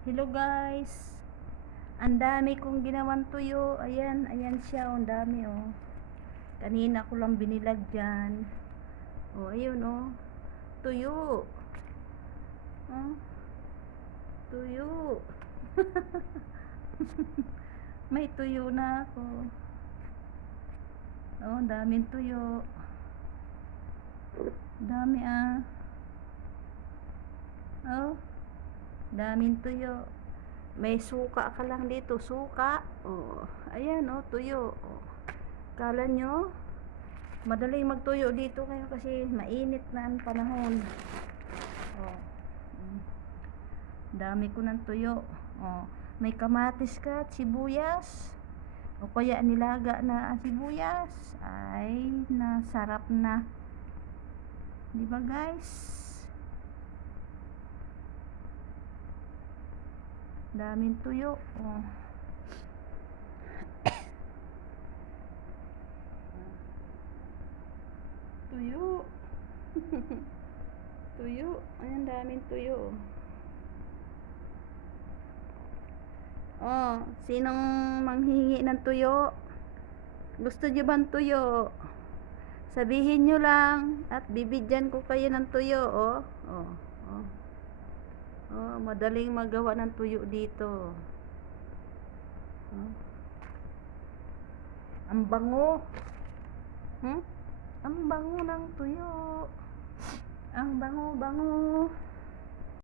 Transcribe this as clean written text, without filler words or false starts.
Hello guys. Ang dami kong ginawang tuyo. Ayan, ayan siya. Ang dami oh. Kanina ko lang binilag dyan. Oh, ayun oh. Tuyo. Oh, tuyo. May tuyo na ako. Oh, daming tuyo. Dami ah. Oh, daming tuyo. May suka ka lang dito, suka. Oh, ayan oh, tuyo. Oh. Kala nyo, madaling magtuyo dito kayo kasi mainit na ang panahon. Oh. Dami ko ng tuyo. Oh, may kamatis ka at sibuyas. O kaya nilaga na sibuyas. Ay, nasarap na. Di ba guys? Daming tuyo. Oh. Tuyo. Tuyo. Ayan, daming tuyo. Oh, sinong manghingi ng tuyo? Gusto nyo bang tuyo? Sabihin nyo lang at bibigyan ko kayo ng tuyo. Oh, oh, oh. Oh, madaling magawa ng tuyo dito. Oh. Ang bango. Hmm? Ang bango ng tuyo. Ang bango-bango.